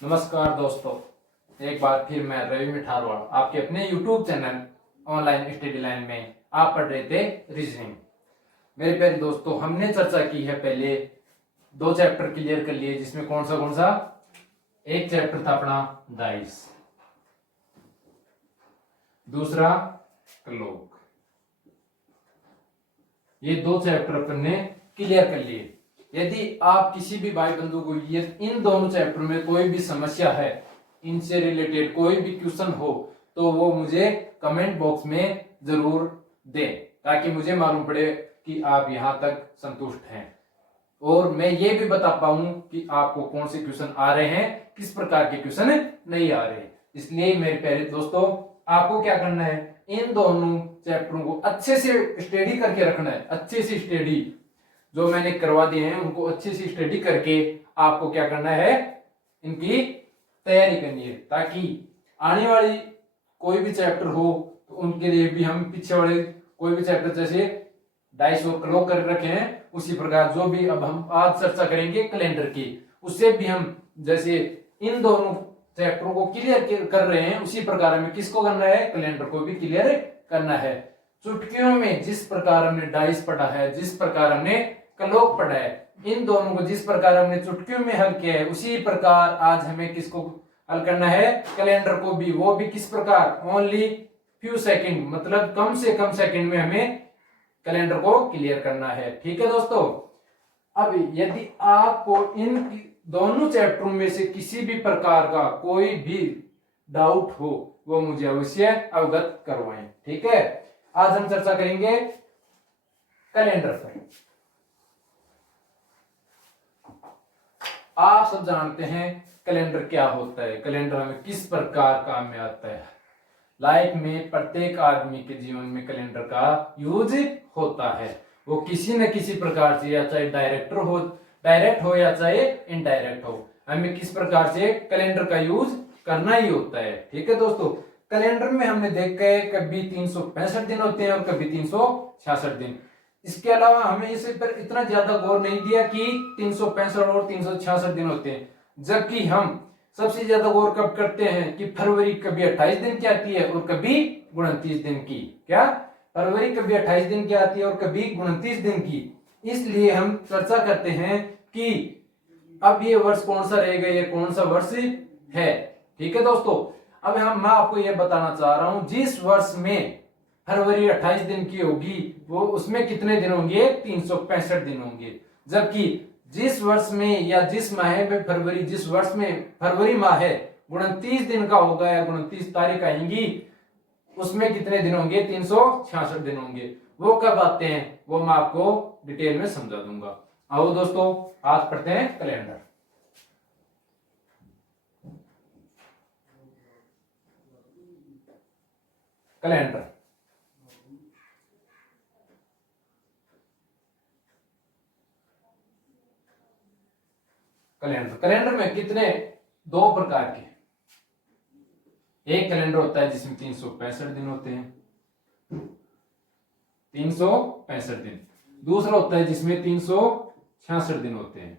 नमस्कार दोस्तों, एक बार फिर मैं रवि मिठारवाड़ आपके अपने YouTube channel online study line में आप पढ़ रहे थे रीजनिंग। मेरे प्यारे दोस्तों, हमने चर्चा की है पहले दो चैप्टर क्लियर कर लिए, जिसमें कौन सा एक चैप्टर था अपना डाइस, दूसरा क्लॉक। ये दो चैप्टर अपन ने क्लियर कर लिए। यदि आप किसी भी भाई बंधु को ये इन दोनों चैप्टर में कोई भी समस्या है, इनसे रिलेटेड कोई भी क्वेश्चन हो, तो वो मुझे कमेंट बॉक्स में जरूर दें, ताकि मुझे मालूम पड़े कि आप यहां तक संतुष्ट हैं और मैं ये भी बता पाऊं कि आपको कौन से क्वेश्चन आ रहे हैं, किस प्रकार के क्वेश्चन नहीं आ रहे। इसलिए मेरे प्यारे दोस्तों, आपको क्या करना है, इन दोनों चैप्टरों को अच्छे से स्टडी करके रखना है। अच्छे से स्टडी जो मैंने करवा दिए हैं उनको अच्छे से स्टडी करके आपको क्या करना है, इनकी तैयारी करनी है, ताकि आने वाली कोई भी चैप्टर हो तो उनके लिए भी हम पीछे वाले कोई भी चैप्टर जैसे डाइस और क्लॉक कर रखे हैं, उसी प्रकार जो भी अब हम आज चर्चा करेंगे कैलेंडर की, उससे भी हम जैसे इन दोनों चैप्टरों को क्लियर कर रहे हैं, उसी प्रकार हमें किसको करना है, कैलेंडर को भी क्लियर करना है। चुटकियों में जिस प्रकार हमने डाइस पढ़ा है, जिस प्रकार हमने क्लॉक पढ़ा है, इन दोनों को जिस प्रकार हमने चुटकियों में हल किया है, उसी प्रकार आज हमें किसको हल करना है, कैलेंडर को भी। वो भी किस प्रकार, ओनली फ्यू सेकंड, मतलब कम से कम सेकंड में हमें कैलेंडर को क्लियर करना है। ठीक है दोस्तों, अब यदि आपको इन दोनों चैप्टरों में से किसी भी प्रकार का कोई भी डाउट हो, वो मुझे अवश्य अवगत करवाएं। ठीक है, आज हम चर्चा करेंगे कैलेंडर पर। आप सब जानते हैं कैलेंडर क्या होता है, कैलेंडर हमें किस प्रकार काम में आता है। लाइफ में प्रत्येक आदमी के जीवन में कैलेंडर का यूज होता है, वो किसी न किसी प्रकार से, या चाहे डायरेक्ट हो या चाहे इनडायरेक्ट हो, हमें किस प्रकार से कैलेंडर का यूज करना ही होता है। ठीक है दोस्तों, कैलेंडर में हमने देखा है कभी 365 दिन होते हैं और कभी 366 दिन। इसके अलावा हमें इस पर इतना ज्यादा गौर नहीं दिया कि 365 और 366 दिन होते हैं, जबकि हम सबसे ज्यादा गौर कब करते हैं कि फरवरी कभी 28 दिन की आती है और कभी 29 दिन की। क्या फरवरी कभी 28 दिन की आती है और कभी 29 दिन की। इसलिए हम चर्चा करते हैं कि अब ये वर्ष कौन सा रहेगा, ये कौन सा वर्ष है। ठीक है दोस्तों, अब मैं आपको यह बताना चाह रहा हूं, जिस वर्ष में फरवरी 28 दिन की होगी, वो उसमें कितने दिन होंगे, 365 दिन होंगे। जबकि जिस वर्ष में या जिस माह में फरवरी, जिस वर्ष में फरवरी माह है 29 दिन का होगा या 29 तारीख आएंगी, उसमें कितने दिन होंगे, 366 दिन होंगे। वो कब आते हैं वो मैं आपको डिटेल में समझा दूंगा। आओ दोस्तों, आज पढ़ते हैं कैलेंडर। कैलेंडर कैलेंडर में कितने, दो प्रकार के। एक कैलेंडर होता है जिसमें 365 दिन होते हैं, 365 दिन। दूसरा होता है जिसमें 366 दिन होते हैं।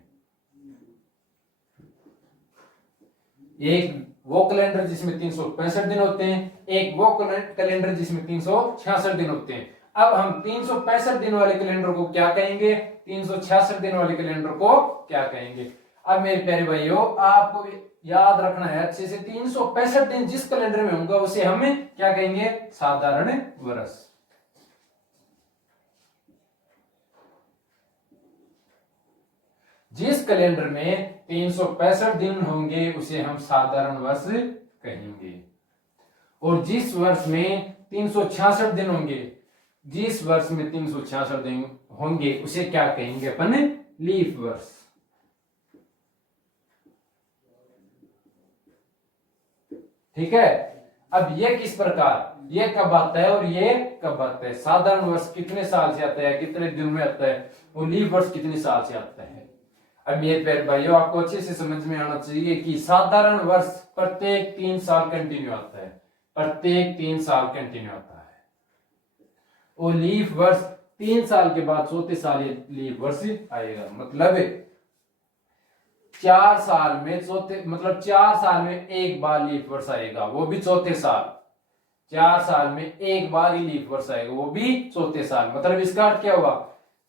एक वो कैलेंडर जिसमें 365 दिन होते हैं, एक वो कैलेंडर जिसमें 366 दिन होते हैं। अब हम 365 दिन वाले कैलेंडर को क्या कहेंगे, 366 दिन वाले कैलेंडर को क्या कहेंगे। अब मेरे प्यारे भाइयों, आपको याद रखना है अच्छे से, 365 दिन जिस कैलेंडर में होगा उसे हम क्या कहेंगे, साधारण वर्ष। जिस कैलेंडर में 365 दिन होंगे उसे हम साधारण वर्ष कहेंगे, और जिस वर्ष में 366 दिन होंगे, जिस वर्ष में 366 दिन होंगे उसे क्या कहेंगे अपन, लीप वर्ष। ठीक है, अब ये किस प्रकार, ये कब आता है और ये कब आता है। साधारण वर्ष कितने साल से आता है, कितने दिन में आता है, और लीप वर्ष कितने साल से आता है। अब मेरे प्यारे भाइयों, आपको अच्छे से समझ में आना चाहिए कि साधारण वर्ष प्रत्येक 3 साल कंटिन्यू आता है, प्रत्येक 3 साल कंटिन्यू आता है, और लीप वर्ष 3 साल के बाद चौथे साल ये लीप वर्ष आएगा। मतलब 4 साल में चौथे मतलब 4 साल में एक बार लीफ वर्ष आएगा, वो भी चौथे साल। 4 साल में एक बार ही लीफ वर्ष आएगा, वो भी चौथे साल। मतलब इसका अर्थ क्या हुआ?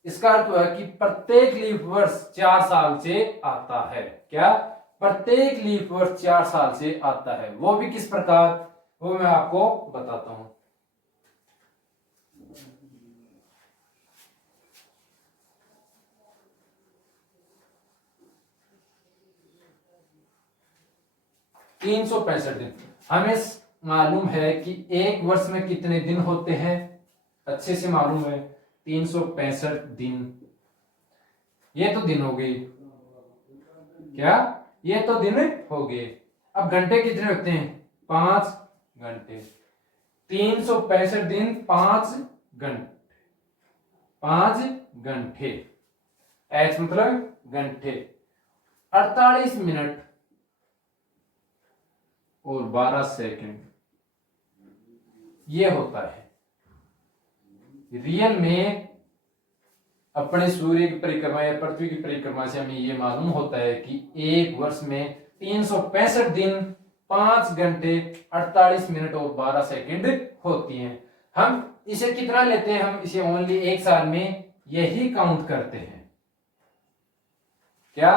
इसका अर्थ हुआ कि प्रत्येक लीफ वर्ष 4 साल से आता है। क्या? प्रत्येक लीफ वर्ष 4 साल से आता है। वो भी किस प्रकार, वो मैं आपको बताता हूं। तीन सौ पैंसठ दिन हमें मालूम है कि एक वर्ष में कितने दिन होते हैं, अच्छे से मालूम है। 365 दिन, ये तो दिन हो गए। क्या? ये तो दिन हो गए। अब घंटे कितने होते हैं? 5 घंटे। 365 दिन 5 घंटे, 5 घंटे। एच मतलब घंटे। 48 मिनट और 12 सेकंड ये होता है। रियल में अपने सूर्य की परिक्रमा या पृथ्वी की परिक्रमा से हमें यह मालूम होता है कि एक वर्ष में 365 दिन 5 घंटे 48 मिनट और 12 सेकंड होती हैं। हम इसे कितना लेते हैं? हम इसे ओनली एक साल में यही काउंट करते हैं। क्या?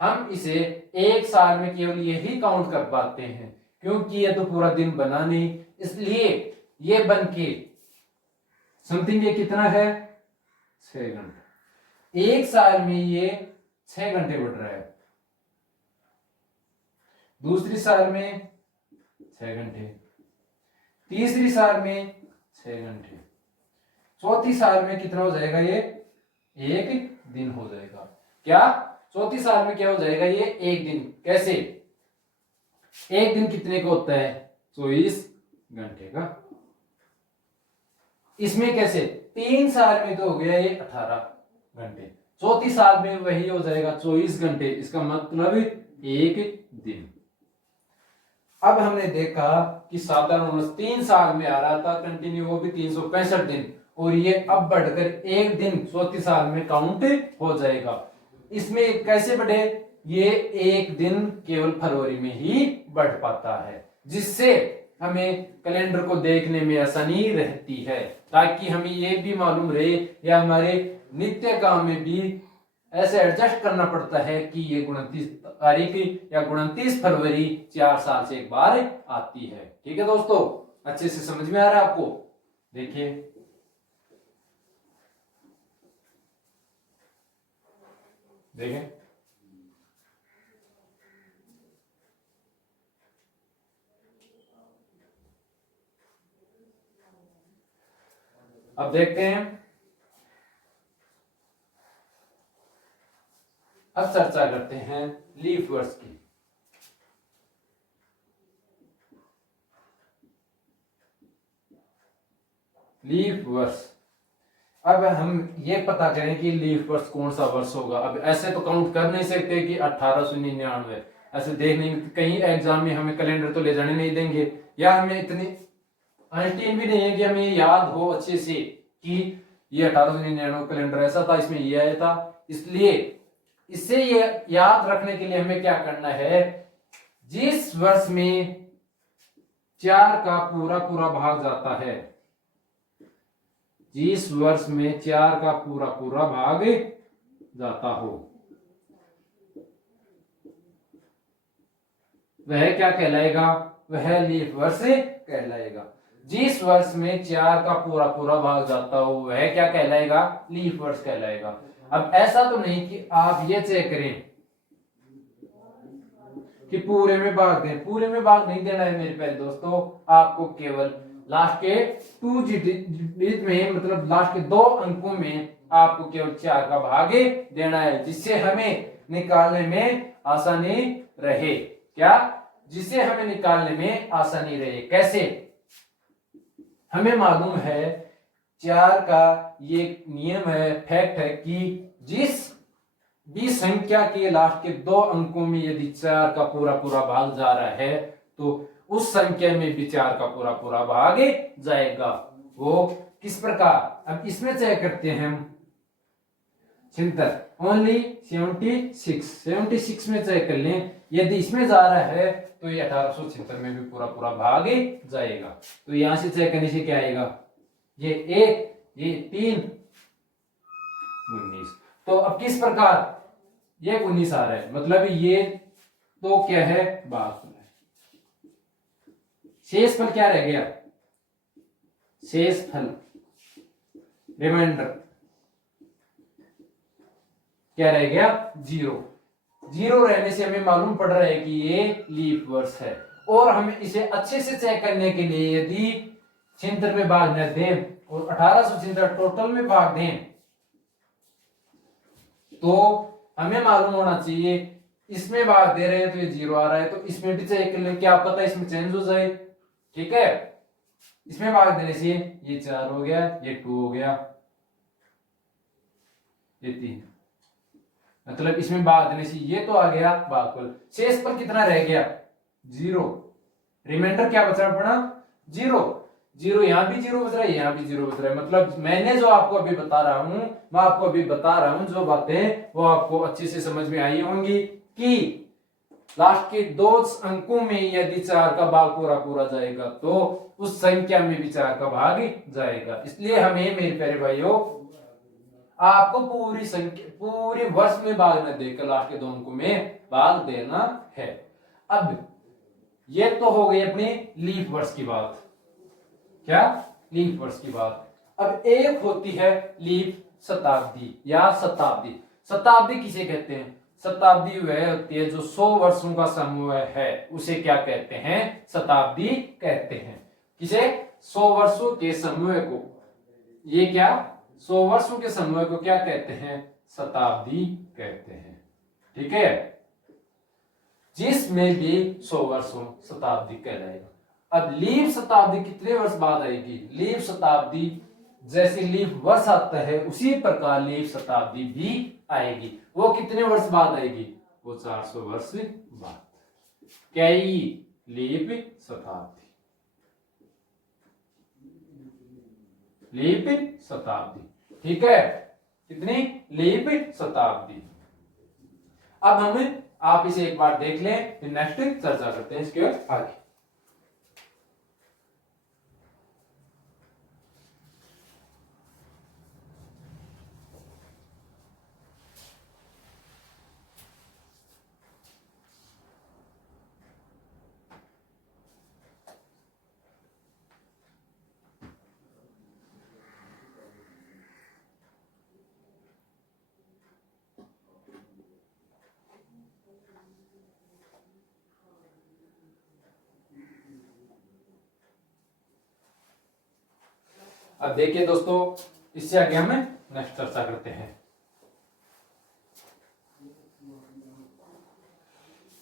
हम इसे एक साल में केवल यही काउंट कर पाते हैं, क्योंकि ये तो पूरा दिन बना नहीं, इसलिए ये बन के समथिंग ये कितना है? 6 घंटे। एक साल में ये 6 घंटे बढ़ रहा है। दूसरी साल में 6 घंटे, तीसरी साल में 6 घंटे, चौथी साल में कितना हो जाएगा? ये 1 दिन हो जाएगा। क्या? चौथी साल में क्या हो जाएगा? ये 1 दिन। कैसे? एक दिन कितने का होता है? 24 घंटे का। इसमें कैसे? 3 साल में तो हो गया ये 18 घंटे। चौथी साल में वही हो जाएगा 24 घंटे। इसका मतलब 1 दिन। अब हमने देखा कि साधारण 3 साल में आ रहा था कंटिन्यू, वो भी 365 दिन, और ये अब बढ़कर 1 दिन चौथी साल में काउंट हो जाएगा। इसमें कैसे बढ़े? ये 1 दिन केवल फरवरी में ही बढ़ पाता है, जिससे हमें कैलेंडर को देखने में आसानी रहती है, ताकि हमें ये भी मालूम रहे या हमारे नित्य काम में भी ऐसे एडजस्ट करना पड़ता है कि ये 29 तारीख या 29 फरवरी 4 साल से एक बार आती है। ठीक है दोस्तों, अच्छे से समझ में आ रहा है आपको? देखिए, देखें, अब देखते हैं। अब चर्चा करते हैं लीफ वर्ष की। लीफ वर्ष, अब हम ये पता करें कि लीफ वर्ष कौन सा वर्ष होगा। अब ऐसे तो काउंट कर नहीं सकते कि 1899, ऐसे देख नहीं, कहीं एग्जाम में हमें कैलेंडर तो ले जाने नहीं देंगे, या हमें इतनी आइंस्टीन भी नहीं है कि हमें याद हो अच्छे से कि ये 1899 कैलेंडर ऐसा था, इसमें ये आया था। इसलिए इससे ये याद रखने के लिए हमें क्या करना है? जिस वर्ष में 4 का पूरा पूरा भाग जाता है, जिस वर्ष में 4 का पूरा पूरा भाग जाता हो, वह क्या कहलाएगा? वह लीफ वर्ष कहलाएगा। जिस वर्ष में 4 का पूरा पूरा भाग जाता हो वह क्या कहलाएगा? लीफ वर्ष कहलाएगा। अब ऐसा तो नहीं कि आप ये चेक करें कि पूरे में भाग दें, पूरे में भाग नहीं देना है मेरे प्यारे दोस्तों। आपको केवल लास्ट के 2 डिजिट में, मतलब लास्ट के 2 अंकों में आपको केवल 4 का भाग देना है, जिससे हमें निकालने में आसानी रहे। क्या? जिसे हमें निकालने में आसानी रहे। कैसे? हमें मालूम है 4 का ये नियम है, फैक्ट है कि जिस भी संख्या के लास्ट के 2 अंकों में यदि 4 का पूरा पूरा भाग जा रहा है तो उस संख्या में भी 4 का पूरा पूरा भाग जाएगा। वो किस प्रकार? अब इसमें चेक करते हैं हम। 76 ओनली 76 में चेक कर लें। यदि इसमें जा रहा है तो ये 1876 में भी पूरा पूरा भाग जाएगा। तो यहां से चेक करने से क्या आएगा, ये 1 ये 3 19। तो अब किस प्रकार ये 19 आ रहा है, मतलब ये तो क्या है भागफल है। शेषफल क्या रह गया, शेषफल रिमाइंडर क्या रह गया 0। 0 रहने से हमें मालूम पड़ रहा है कि ये लीप वर्ष है। और हमें इसे अच्छे से चेक करने के लिए यदि 76 में भाग न दें और 1876 टोटल में भाग दें तो हमें मालूम होना चाहिए, इसमें भाग दे रहे हैं तो ये 0 आ रहा है, तो इसमें भी चेक कर लें, क्या पता इसमें चेंज हो जाए। ठीक है, इसमें भाग देने से ये 4 हो गया, ये 2 हो गया, ये 3, मतलब इसमें भाग देने से ये तो आ गया भागफल। शेषफल कितना रह गया 0, रिमाइंडर क्या बचा पड़ा 0। 0 यहां भी 0 बच रहा है, यहां भी 0 बच रहा है। मतलब मैंने जो आपको अभी बता रहा हूं, मैं आपको अभी बता रहा हूं जो बातें वो आपको अच्छे से समझ में आई होंगी कि लास्ट के 2 अंकों में यदि 4 का भाग पूरा पूरा जाएगा तो उस संख्या में भी 4 का भाग जाएगा। इसलिए हमें मेरे प्यारे भाइयों आपको पूरी संख्या पूरे वर्ष में भाग न देकर लास्ट के 2 अंकों में भाग देना है। अब ये तो हो गई अपनी लीप वर्ष की बात, क्या लीप वर्ष की बात। अब एक होती है लीप शताब्दी या शताब्दी। शताब्दी किसे कहते हैं, शताब्दी वह होती है जो 100 वर्षों का समूह है, उसे क्या कहते हैं शताब्दी कहते हैं। किसे 100 वर्षों के समूह को, ये क्या 100 वर्षों के समूह को क्या कहते हैं शताब्दी कहते हैं। ठीक है, जिसमें भी 100 वर्षों शताब्दी कहलाएगा। अब लीप शताब्दी कितने वर्ष बाद आएगी, लीप शताब्दी जैसे लीप वर्ष आता है उसी प्रकार लीप शताब्दी भी आएगी। वो कितने वर्ष बाद आएगी, वो 400 वर्ष बाद। क्या लीप शताब्दी, लीप शताब्दी। ठीक है, कितनी लीप शताब्दी। अब हम आप इसे एक बार देख लें, फिर नेक्स्ट चर्चा करते हैं इसके आगे। अब देखिए दोस्तों, इससे आगे हम नेक्स्ट चर्चा करते हैं।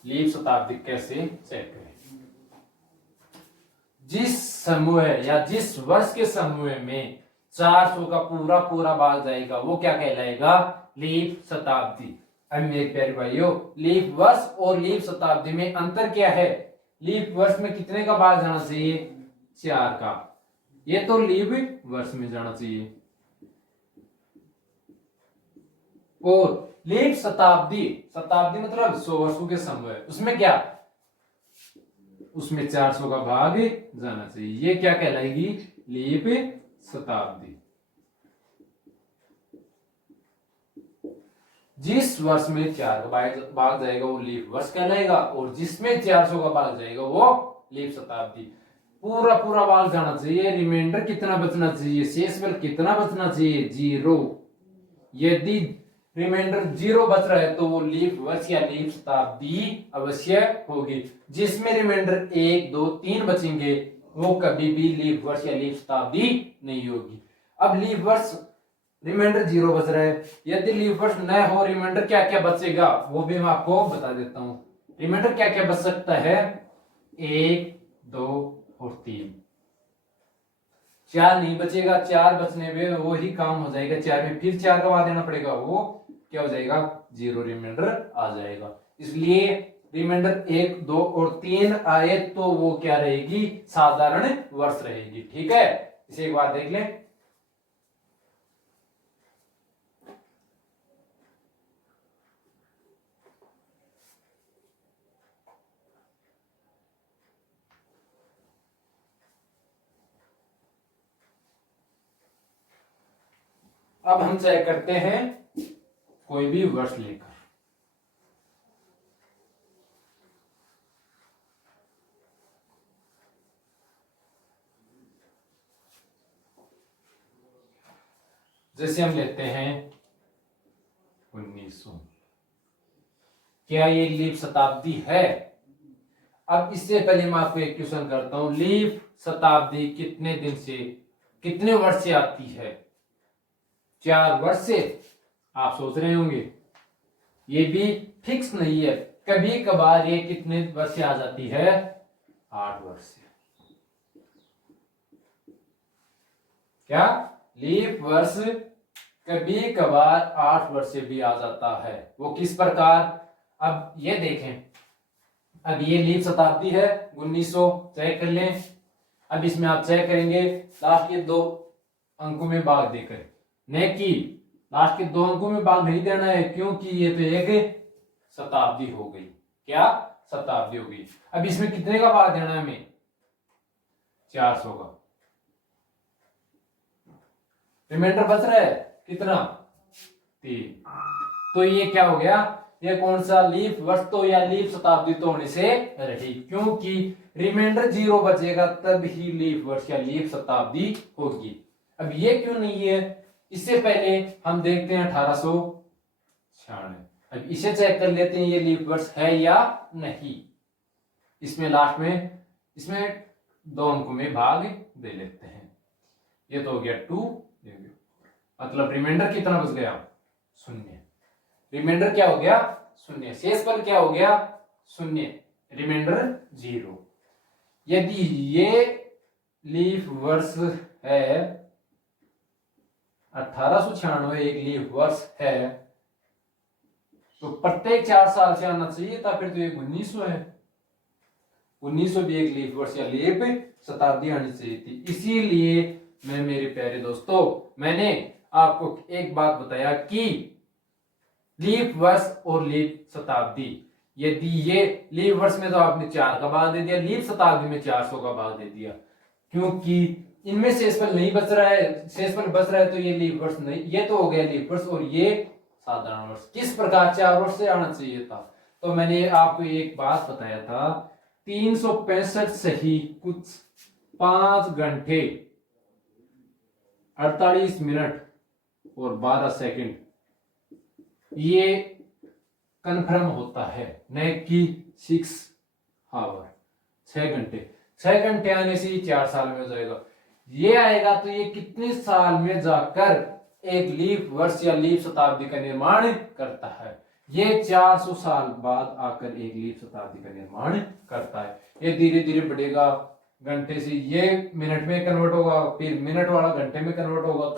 लीप शताब्दी कैसे चेक करें। जिस समूह या जिस वर्ष के समूह में 400 का पूरा पूरा भाग जाएगा वो क्या कहलाएगा लीप शताब्दी। अब मेरे प्यारे भाइयों, लीप वर्ष और लीप शताब्दी में अंतर क्या है, लीप वर्ष में कितने का भाग जाना चाहिए 4 का, ये तो लीप वर्ष में जाना चाहिए। और लीप शताब्दी, शताब्दी मतलब 100 वर्षों के समूह, उसमें क्या, उसमें 400 का भाग जाना चाहिए, ये क्या कहलाएगी लीप शताब्दी। जिस वर्ष में 4 का भाग जाएगा वो लीप वर्ष कहलाएगा, और जिसमें 400 का भाग जाएगा वो लीप शताब्दी। पूरा पूरा भाग जाना चाहिए, रिमाइंडर कितना बचना चाहिए, शेषफल कितना बचना चाहिए 0। यदि रिमाइंडर 0 बच रहा है तो वो लीप वर्ष या लीप शताब्दी अवश्य होगी। जिसमें रिमाइंडर 1 2 3 बचेंगे वो कभी भी लीप वर्ष या लीप शताब्दी नहीं होगी। अब लीप वर्ष रिमाइंडर 0 बच रहा है, यदि लीप वर्ष न हो रिमाइंडर क्या क्या बचेगा वो भी मैं आपको बता देता हूं। रिमाइंडर क्या क्या बच सकता है 1 2 और 3, 4 नहीं बचेगा, 4 बचने में वो ही काम हो जाएगा, 4 में फिर 4 का भाग देना पड़ेगा, वो क्या हो जाएगा 0 रिमाइंडर आ जाएगा। इसलिए रिमाइंडर 1 2 और 3 आए तो वो क्या रहेगी साधारण वर्ष रहेगी। ठीक है, इसे एक बार देख लें। अब हम चेक करते हैं कोई भी वर्ष लेकर। जैसे हम लेते हैं 1900, क्या ये लीप शताब्दी है? अब इससे पहले मैं आपको एक क्वेश्चन करता हूं, लीप शताब्दी कितने दिन से, कितने वर्ष से आती है? 4 वर्ष से। आप सोच रहे होंगे ये भी फिक्स नहीं है, कभी कभार ये कितने वर्ष से आ जाती है? 8 वर्ष से। क्या लीप वर्ष कभी कभार 8 वर्ष से भी आ जाता है? वो किस प्रकार? अब ये देखें, अब ये लीप शताब्दी है 1900, चेक कर लें। अब इसमें आप चेक करेंगे लास्ट के 2 अंकों में भाग देकर, न कि लास्ट के 2 अंकों में भाग नहीं देना है, क्योंकि ये तो एक शताब्दी हो गई। क्या शताब्दी हो गई? अब इसमें कितने का भाग देना है हमें? 400 का। रिमाइंडर बच रहा है कितना? 3। तो ये क्या हो गया? ये कौन सा लीप वर्ष तो या लीप शताब्दी तो होने से रही, क्योंकि रिमाइंडर 0 बचेगा तब ही लीप वर्ष या लीप शताब्दी होगी। अब ये क्यों नहीं है? इससे पहले हम देखते हैं 1896। अब इसे चेक कर लेते हैं ये लीप वर्ष है या नहीं। इसमें लास्ट में इसमें 2 अंकों में भाग दे लेते हैं। ये तो हो गया 2, मतलब रिमाइंडर कितना बच गया? 0। रिमाइंडर क्या हो गया? 0। शेषफल क्या हो गया? 0। रिमाइंडर 0। यदि ये लीप वर्ष है 1896 एक लीप वर्ष है, तो प्रत्येक 4 साल से आना चाहिए था, फिर तो ये 1900 है। 1900 भी एक लीप वर्ष या लीप शताब्दी आनी चाहिए थी। इसीलिए मैं मेरे प्यारे दोस्तों, मैंने आपको एक बात बताया कि लीप वर्ष और लीप शताब्दी, यदि ये लीप वर्ष में तो आपने 4 का भाग दे दिया, लीप शताब्दी में 400 का भाग दे दिया, क्योंकि इनमें शेषफल नहीं बच रहा है। शेषफल बच रहा है तो ये लीप वर्ष नहीं, ये तो हो गया लीप वर्ष, और ये साधारण वर्ष। किस प्रकार 4 वर्ष से आना चाहिए था? तो मैंने आपको एक बात बताया था, 365 सही कुछ 5 घंटे 48 मिनट और 12 सेकंड ये कन्फर्म होता है, न कि 6 आवर, 6 घंटे। 6 घंटे आने से ही 4 साल में हो जाएगा। ये आएगा तो ये कितने साल में जाकर एक लीप वर्ष या लीप शताब्दी का निर्माण करता है? ये 400 साल बाद आकर एक लीप शताब्दी का निर्माण करता है। ये धीरे धीरे बढ़ेगा, घंटे से ये मिनट में कन्वर्ट होगा, फिर मिनट वाला घंटे में कन्वर्ट होगा,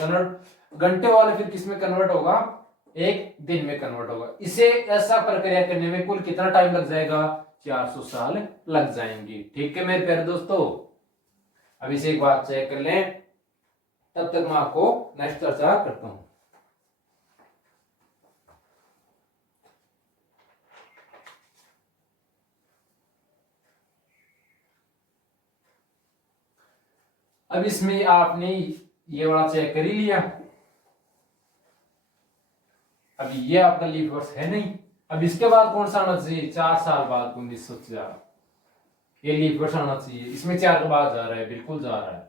घंटे वाला फिर किस में कन्वर्ट होगा? एक दिन में कन्वर्ट होगा। इसे ऐसा प्रक्रिया करने में कुल कितना टाइम लग जाएगा? 400 साल लग जाएंगे। ठीक है मेरे प्यारे दोस्तों, अब इसे एक बात चेक कर लें, तब तक मैं आपको नेक्स्ट चर्चा करता हूं। अब इसमें आपने ये वाला चेक कर ही लिया। अब ये आपका लीप वर्ष है नहीं। अब इसके बाद कौन सा आना चाहिए? 4 साल बाद 1904 ये लीप वर्ष आना चाहिए। इसमें 4 के बाद जा रहा है, बिल्कुल जा रहा है,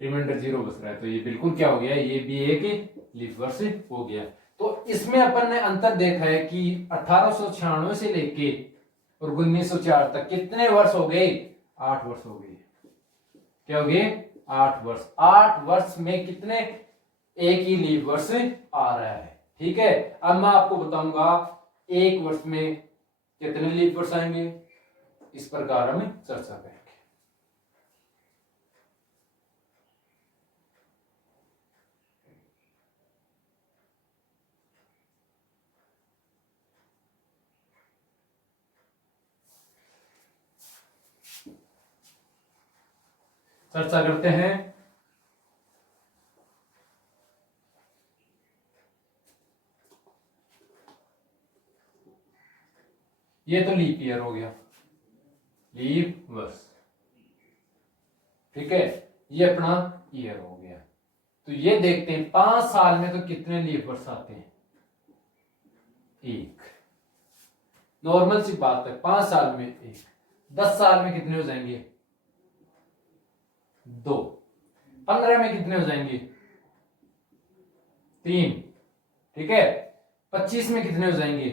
रिमाइंडर 0 बच रहा है, तो ये बिल्कुल क्या हो गया? ये भी एक लीप वर्ष हो गया। तो इसमें अपन ने अंतर देखा है कि 1896 से लेके और 1904 तक कितने वर्ष हो गए? 8 वर्ष हो गए। क्या हो गए? 8 वर्ष। 8 वर्ष में कितने एक ही लीप वर्ष आ रहा है। ठीक है, अब मैं आपको बताऊंगा एक वर्ष में कितने लीप वर्ष आएंगे, इस प्रकार हम चर्चा करेंगे। चर्चा करते हैं। ये तो लीप ईयर हो गया, लीप वर्ष। ठीक है, ये अपना ईयर हो गया। तो ये देखते हैं 5 साल में तो कितने लीव वर्ष आते हैं। एक नॉर्मल सी बात है, 5 साल में एक। 10 साल में कितने हो जाएंगे? 2। 15 में कितने हो जाएंगे? 3। ठीक है। 25 में कितने हो जाएंगे?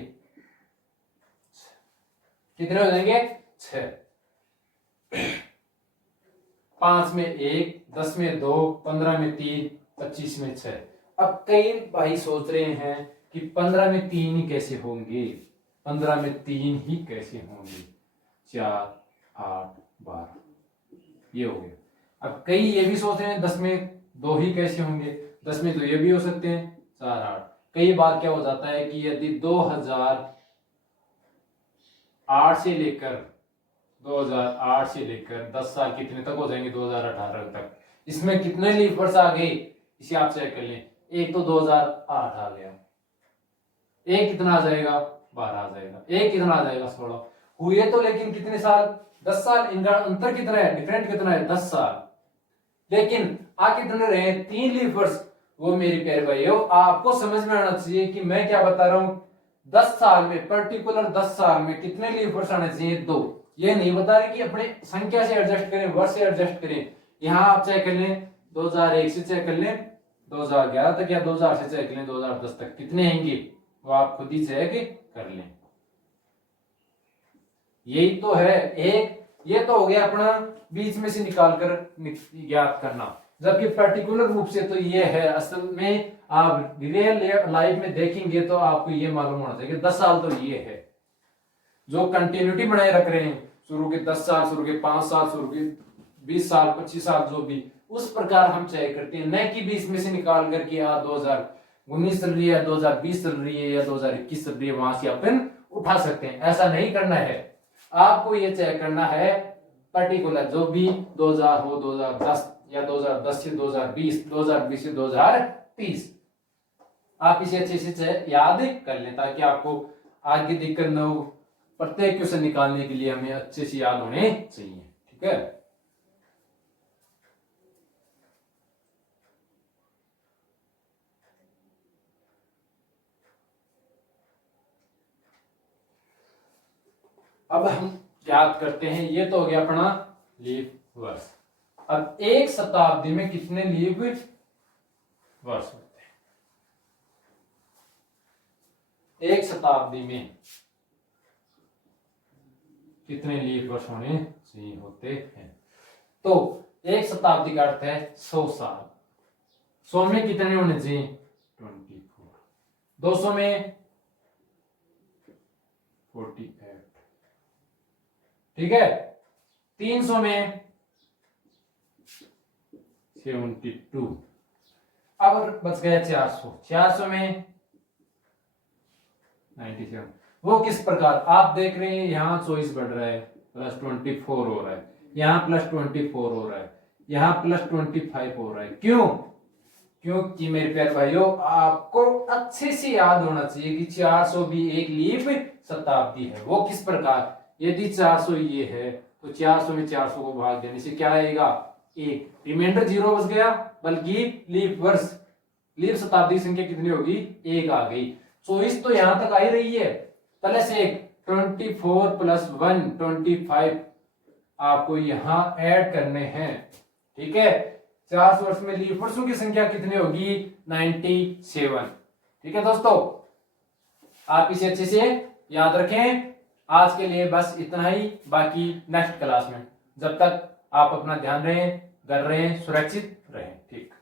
कितने हो जाएंगे? 6। 5 में 1, 10 में 2, 15 में 3, 25 में 6। अब कई भाई सोच रहे हैं कि 15 में 3 ही कैसे होंगे, 15 में 3 ही कैसे होंगे? 4, 8, 12 ये हो गया। अब कई ये भी सोच रहे हैं 10 में 2 ही कैसे होंगे? 10 में 2 ये भी हो सकते हैं, 4, 8। कई बार क्या हो जाता है कि यदि 2008 से लेकर 10 साल कितने तक हो जाएंगे? 2018 तक। इसमें कितने लीव वर्ष आ गए इसे आप चेक कर लें। एक तो 2008 आ गया, एक कितना आ जाएगा? 12 आ जाएगा, एक कितना आ जाएगा? 16 हुए तो, लेकिन कितने साल? 10 साल। इनका अंतर कितना है, डिफरेंट कितना है? 10 साल। लेकिन आ कितने रहे? 3 लीव वर्ष। वो मेरी प्यारे भाइयों आपको समझ में आना चाहिए कि मैं क्या बता रहा हूं। 10 साल में, पर्टिकुलर 10 साल में कितने लीव वर्ष आने चाहिए? 2। ये नहीं बता रहे कि अपने संख्या से एडजस्ट करें, वर्ष से एडजस्ट करें। यहां आप चेक कर लें, 2001 से चेक कर लें 2011 तक, या 2000 से चेक कर लें 2010 तक, कितने आएंगे वो आप खुद ही चेक कर लें। यही तो है एक। ये तो हो गया अपना बीच में से निकाल कर याद करना, जबकि पर्टिकुलर रूप से तो ये है। असल में आप रियल लाइफ में देखेंगे तो आपको ये मालूम होना चाहिए कि 10 साल तो ये है जो कंटिन्यूटी बनाए रख रहे हैं। शुरू के 10 साल, शुरू के 5 साल, शुरू के 20 साल, 25 साल, जो भी उस प्रकार हम चेक करते हैं, न कि बीच में से निकाल करके 2019 चल रही है, 2020 चल रही है, या 2021 चल रही है, वहां से अपन उठा सकते हैं। ऐसा नहीं करना है। आपको ये चेक करना है पर्टिकुलर जो भी 2000 हो, 2010 या 2010 से 2020, 2020 से 2030, आप इसे अच्छे से याद कर लें ताकि आपको आगे दिक्कत न हो। प्रत्येक क्वेश्चन निकालने के लिए हमें अच्छे से याद होने चाहिए। ठीक है। अब हम याद करते हैं, ये तो हो गया अपना लीव वर्ष। अब एक शताब्दी में कितने लीव वर्ष होते हैं? एक शताब्दी में कितने लीव वर्ष होने चाहिए होते हैं? तो एक शताब्दी का अर्थ है 100 साल। 100 में कितने होने चाहिए? 24। 200 में 48। ठीक है। 300 में 72। अब बच गया 400। 400 में 97। वो किस प्रकार आप देख रहे हैं, यहां 24 बढ़ रहा है, +24 हो रहा है, यहां +24 हो रहा है, यहां +25 हो रहा है। क्यों? क्योंकि मेरे प्यारे भाइयों आपको अच्छे से याद होना चाहिए कि 400 भी एक लीव शताब्दी है। वो किस प्रकार, यदि 400 ये है तो 400 में 400 को भाग देने से क्या आएगा? 1। रिमाइंडर 0 बच गया, बल्कि लीव वर्ष, लीव शताब्दी संख्या कितनी होगी? 1 आ गई। 24 तो यहां तक आ ही रही है, प्लस 1, 24 + 1 25 आपको यहां ऐड करने हैं। ठीक है। 400 वर्ष में लीव वर्षों की संख्या कितनी होगी? 97। ठीक है दोस्तों, आप इसे अच्छे से याद रखें। आज के लिए बस इतना ही, बाकी नेक्स्ट क्लास में। जब तक आप अपना ध्यान रखें, घर रहें, सुरक्षित रहें। ठीक।